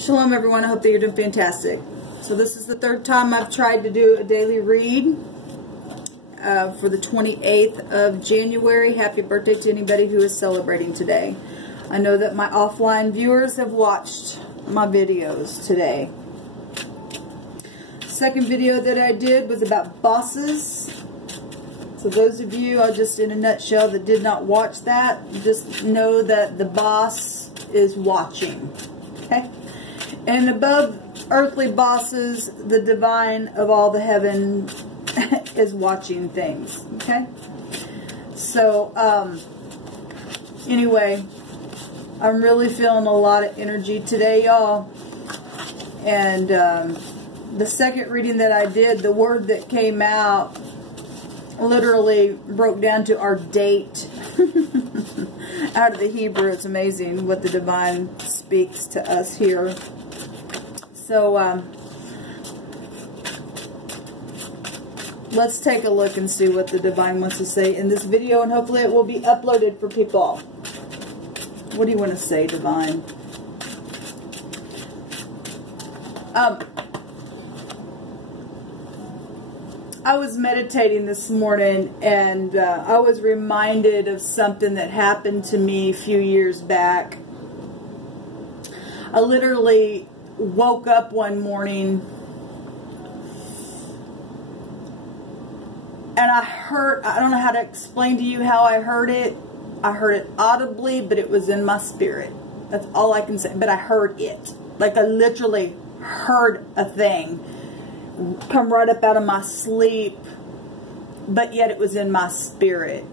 Shalom everyone, I hope that you're doing fantastic. So this is the third time I've tried to do a daily read for the 28th of January. Happy birthday to anybody who is celebrating today. I know that my offline viewers have watched my videos today. Second video that I did was about bosses. So those of you, just in a nutshell, that did not watch that, just know that the boss is watching. Okay? And above earthly bosses, the divine of all the heaven is watching things. Okay? So, anyway, I'm really feeling a lot of energy today, y'all. And the second reading that I did, the word that came out literally broke down to our date. Out of the Hebrew. It's amazing what the divine speaks to us here. So, let's take a look and see what the divine wants to say in this video, and hopefully it will be uploaded for people. What do you want to say, divine? I was meditating this morning, and I was reminded of something that happened to me a few years back. I literally woke up one morning and I heard, I don't know how to explain to you how I heard it. I heard it audibly, but it was in my spirit. That's all I can say. But I heard it. Like I literally heard a thing come right up out of my sleep, but yet it was in my spirit.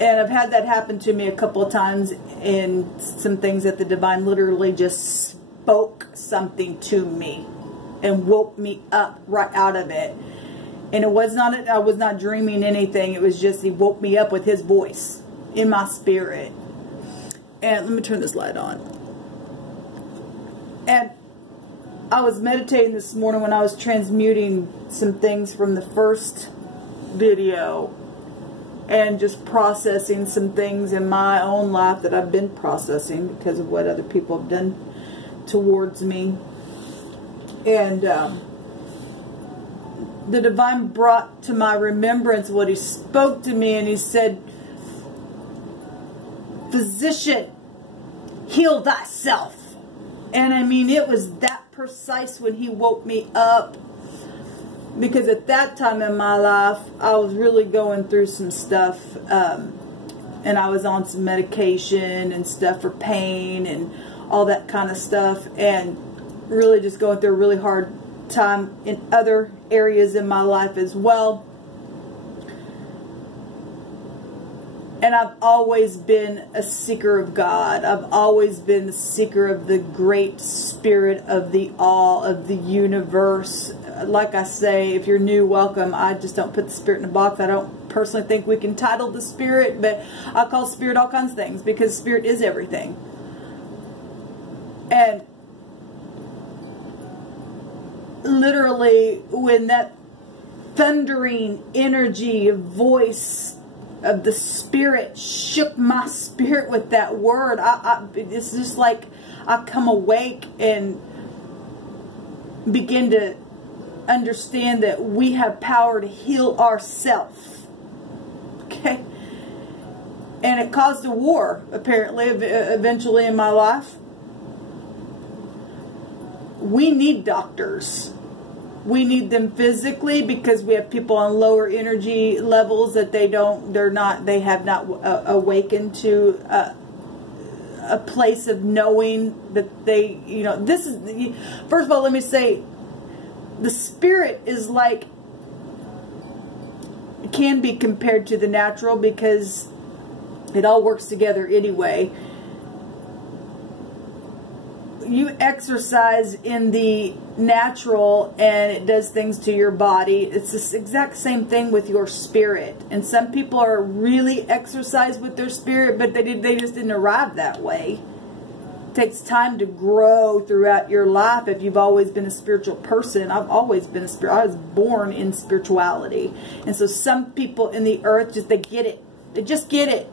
And I've had that happen to me a couple of times in some things that the divine literally just spoke something to me and woke me up right out of it. And it was not, I was not dreaming anything. It was just, he woke me up with his voice in my spirit. And let me turn this light on. And I was meditating this morning when I was transmuting some things from the first video and just processing some things in my own life that I've been processing because of what other people have done towards me. And the divine brought to my remembrance what he spoke to me, and he said, "Physician, heal thyself." And I mean, it was that precise when he woke me up, because at that time in my life I was really going through some stuff, and I was on some medication and stuff for pain and all that kind of stuff, and really just going through a really hard time in other areas in my life as well. And I've always been a seeker of God. I've always been the seeker of the great spirit of the all of the universe. Like I say, if you're new, welcome. I just don't put the spirit in a box. I don't personally think we can title the spirit, but I call spirit all kinds of things because spirit is everything. And literally, when that thundering energy of voice of the spirit shook my spirit with that word, it's just like I come awake and begin to understand that we have power to heal ourselves. Okay? And it caused a war, apparently, eventually in my life. We need doctors. We need them physically because we have people on lower energy levels that they have not awakened to a place of knowing that they, this is, first of all, let me say, the spirit is like, it can be compared to the natural because it all works together anyway. You exercise in the natural and it does things to your body. It's the exact same thing with your spirit. And some people are really exercised with their spirit, but they just didn't arrive that way. It takes time to grow throughout your life. If you've always been a spiritual person, I've always been a spirit. I was born in spirituality. And so some people in the earth, they get it. They just get it.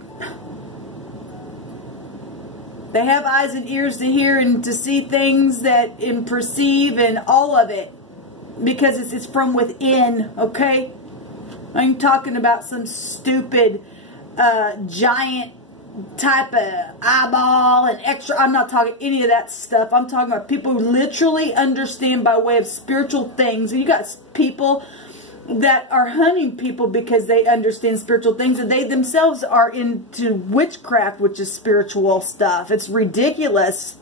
They have eyes and ears to hear and to see things and perceive and all of it. Because it's from within, okay? I'm talking about some stupid giant type of eyeball and extra. I'm not talking any of that stuff. I'm talking about people who literally understand by way of spiritual things. And you got people that are hunting people because they understand spiritual things, and they themselves are into witchcraft, which is spiritual stuff. It's ridiculous.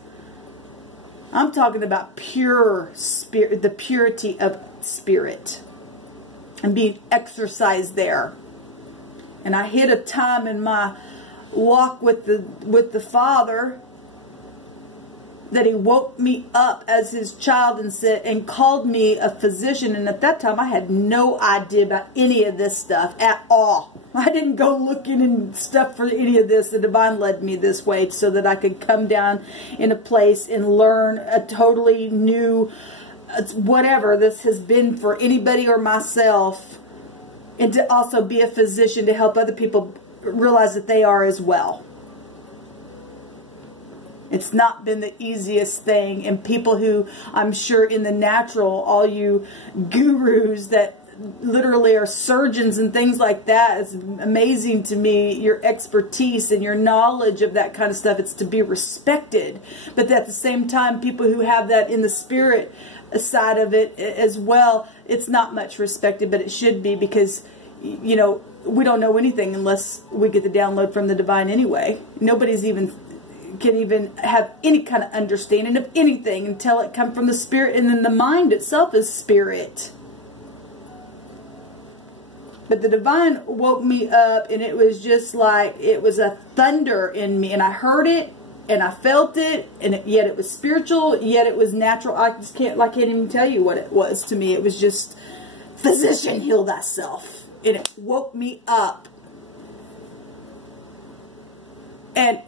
I'm talking about pure spirit, the purity of spirit, and being exercised there. And I hit a time in my walk with the Father that He woke me up as His child and said, and called me a physician. And at that time I had no idea about any of this stuff at all. I didn't go looking and stuff for any of this. The divine led me this way so that I could come down in a place and learn a totally new, whatever this has been for anybody or myself, and to also be a physician to help other people realize that they are as well. It's not been the easiest thing, and people who, I'm sure in the natural, all you gurus that literally are surgeons and things like that, it's amazing to me, your expertise and your knowledge of that kind of stuff. It's to be respected. But at the same time, people who have that in the spirit side of it as well, it's not much respected, but it should be, because, you know, we don't know anything unless we get the download from the divine anyway. Nobody's can even have any kind of understanding of anything until it comes from the spirit, and then the mind itself is spirit. But the divine woke me up, and it was just like, it was a thunder in me, and I heard it, and I felt it, and yet it was spiritual, yet it was natural. I can't even tell you what it was to me. It was just, physician, heal thyself. And it woke me up. And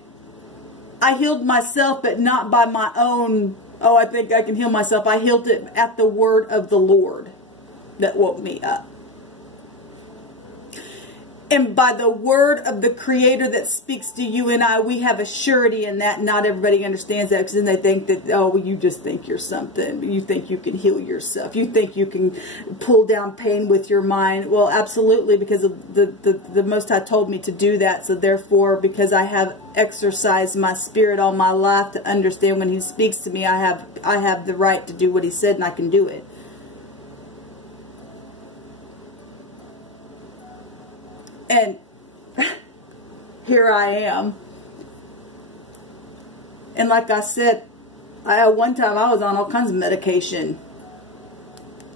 I healed myself, but not by my own, oh, I think I can heal myself. I healed it at the word of the Lord that woke me up. And by the word of the Creator that speaks to you and I, we have a surety in that. Not everybody understands that, because then they think that, oh, well, you just think you're something. You think you can heal yourself. You think you can pull down pain with your mind. Well, absolutely, because of the Most High told me to do that. So therefore, because I have exercised my spirit all my life to understand when He speaks to me, I have the right to do what He said, and I can do it. And here I am. And like I said, one time I was on all kinds of medication.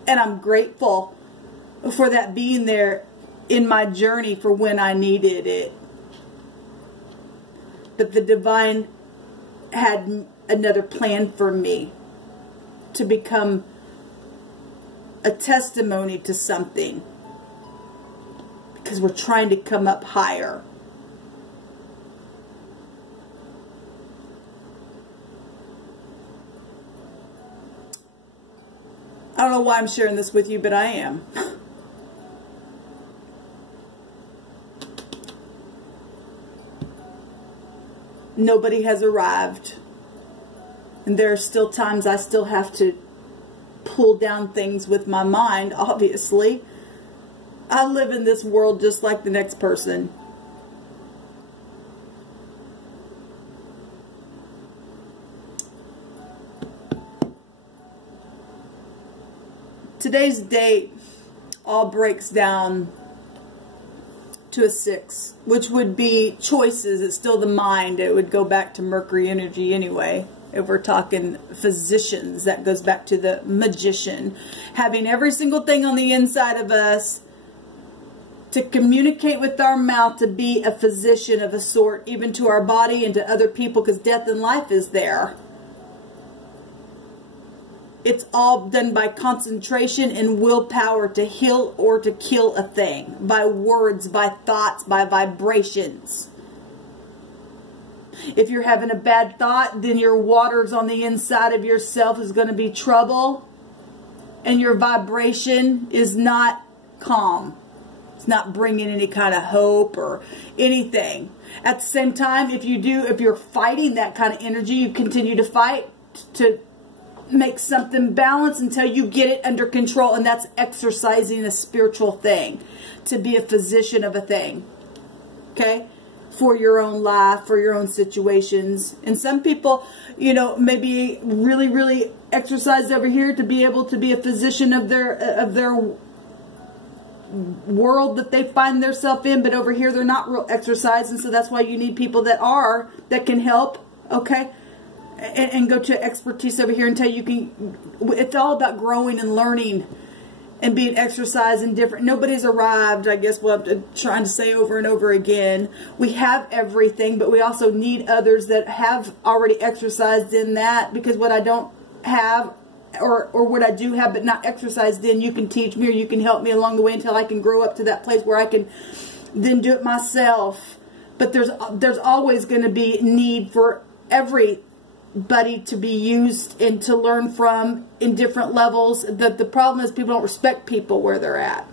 And I'm grateful for that being there in my journey for when I needed it. But the divine had another plan for me, to become a testimony to something. Because we're trying to come up higher. I don't know why I'm sharing this with you, but I am. Nobody has arrived. And there are still times I still have to pull down things with my mind, obviously. I live in this world just like the next person. Today's date all breaks down to a 6, which would be choices. It's still the mind. It would go back to Mercury energy anyway. If we're talking physicians, that goes back to the magician. Having every single thing on the inside of us to communicate with our mouth, to be a physician of a sort, even to our body and to other people, because death and life is there. It's all done by concentration and willpower to heal or to kill a thing. By words, by thoughts, by vibrations. If you're having a bad thought, then your waters on the inside of yourself is going to be trouble. And your vibration is not calm. It's not bringing any kind of hope or anything. At the same time, if you're fighting that kind of energy, you continue to fight to make something balance until you get it under control. And that's exercising a spiritual thing, to be a physician of a thing. Okay? For your own life, for your own situations. And some people, you know, maybe really, really exercise over here to be able to be a physician of their world that they find themselves in, but over here they're not real exercising. So that's why you need people that can help, okay? And go to expertise over here until you can. It's all about growing and learning and being exercised and different. Nobody's arrived, I guess what I'm trying to say over and over again. We have everything, but we also need others that have already exercised in that, because what I don't have, or what I do have but not exercised in, you can teach me or you can help me along the way until I can grow up to that place where I can then do it myself. But there's always going to be need for everybody to be used and to learn from in different levels. The problem is people don't respect people where they're at.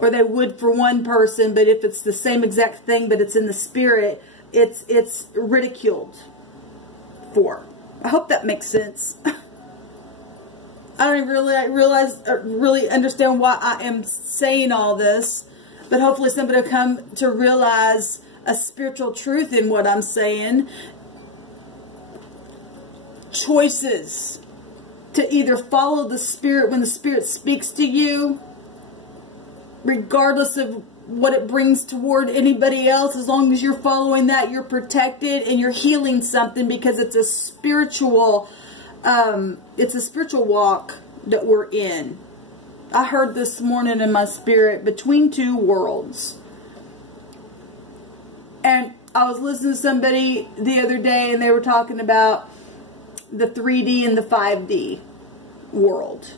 Or they would for one person, but if it's the same exact thing but it's in the spirit, it's ridiculed for. I hope that makes sense. I don't even really understand why I am saying all this, but hopefully somebody will come to realize a spiritual truth in what I'm saying. Choices to either follow the spirit when the spirit speaks to you, regardless of what it brings toward anybody else. As long as you're following that, you're protected and you're healing something, because it's a spiritual walk that we're in. I heard this morning in my spirit, between two worlds. And I was listening to somebody the other day and they were talking about the 3D and the 5D world.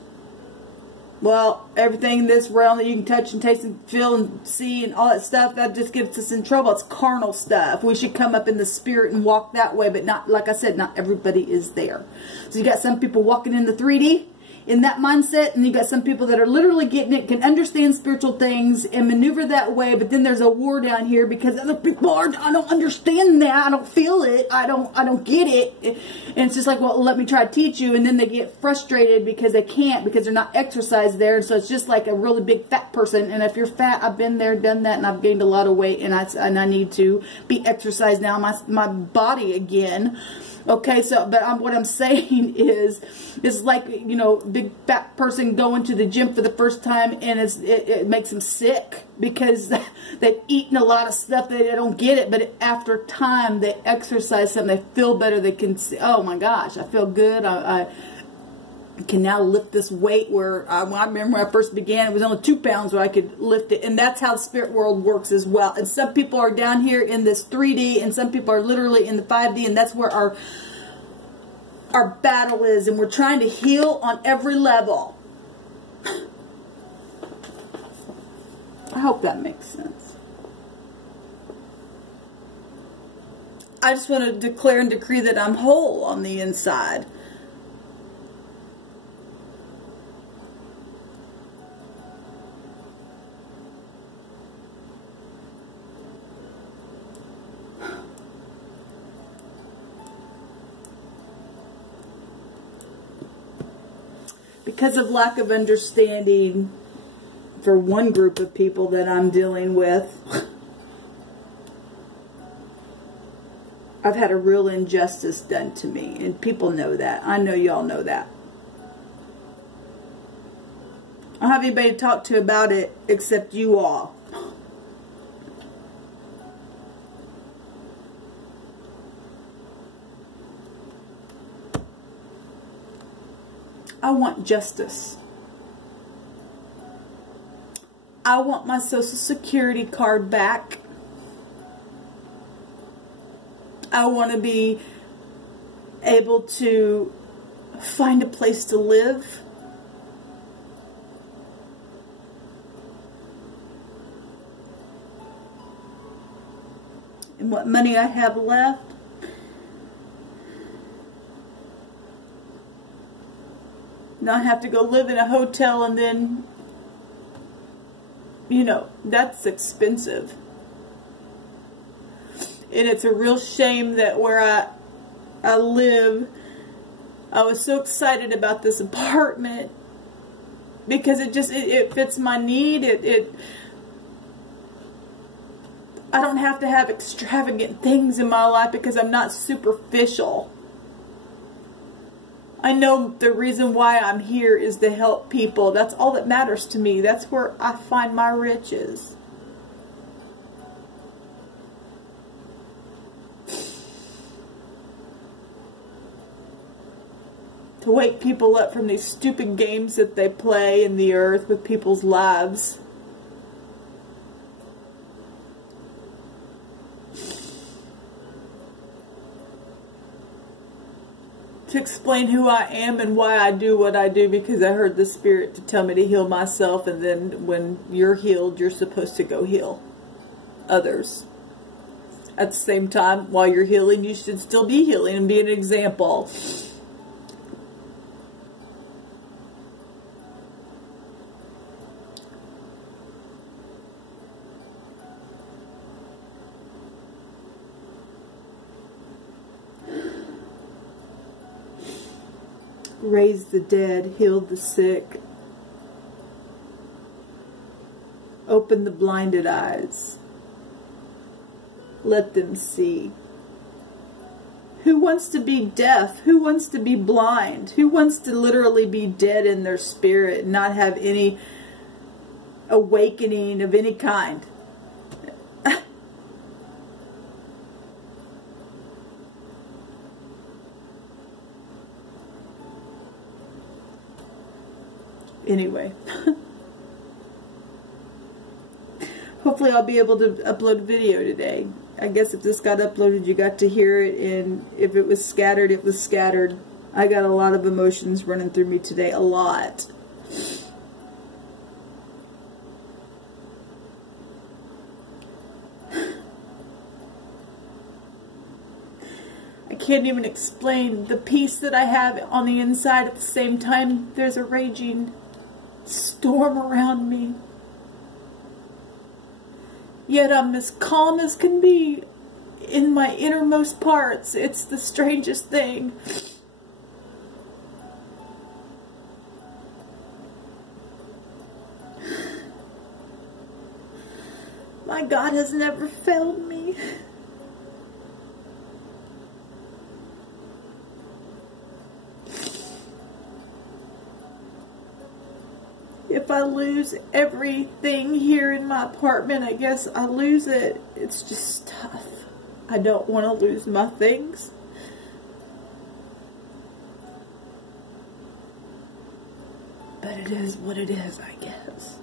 Well, everything in this realm that you can touch and taste and feel and see and all that stuff, that just gets us in trouble. It's carnal stuff. We should come up in the spirit and walk that way, but not, like I said, not everybody is there. So you got some people walking in the 3D in that mindset, and you got some people that are literally getting it, can understand spiritual things and maneuver that way, but then there's a war down here because other people are, I don't understand that, I don't feel it, I don't get it. And it's just like, well, let me try to teach you, and then they get frustrated because they can't, because they're not exercised there. And so it's just like a really big fat person. And if you're fat, I've been there, done that, and I've gained a lot of weight, and I need to be exercised now, my body again. Okay, so, but what I'm saying is, it's like, you know, big fat person going to the gym for the first time, and it makes them sick because they've eaten a lot of stuff, they don't get it, but after time, they exercise something, they feel better, they can see, oh my gosh, I feel good, I can now lift this weight, where I remember when I first began, it was only 2 pounds where I could lift it. And that's how the spirit world works as well. And some people are down here in this 3D, and some people are literally in the 5D, and that's where our battle is, and we're trying to heal on every level. I hope that makes sense. I just want to declare and decree that I'm whole on the inside. Because of lack of understanding for one group of people that I'm dealing with, I've had a real injustice done to me. And people know that. I know y'all know that. I don't have anybody to talk to about it except you all. I want justice. I want my Social Security card back. I want to be able to find a place to live. And what money I have left, not have to go live in a hotel and then you know, that's expensive. And it's a real shame that where I live, I was so excited about this apartment because it fits my need. I don't have to have extravagant things in my life because I'm not superficial. I know the reason why I'm here is to help people. That's all that matters to me. That's where I find my riches. To wake people up from these stupid games that they play in the earth with people's lives. To explain who I am and why I do what I do, because I heard the Spirit to tell me to heal myself, and then when you're healed, you're supposed to go heal others. At the same time, while you're healing, you should still be healing and be an example. Raised the dead, healed the sick, opened the blinded eyes, let them see. Who wants to be deaf? Who wants to be blind? Who wants to literally be dead in their spirit and not have any awakening of any kind? Anyway, hopefully I'll be able to upload a video today. I guess if this got uploaded, you got to hear it, and if it was scattered, it was scattered. I got a lot of emotions running through me today, a lot. I can't even explain the peace that I have on the inside. At the same time, there's a raging storm around me. Yet I'm as calm as can be in my innermost parts. It's the strangest thing. My God has never failed me. If I lose everything here in my apartment, I guess I lose it. It's just tough. I don't want to lose my things. But it is what it is, I guess.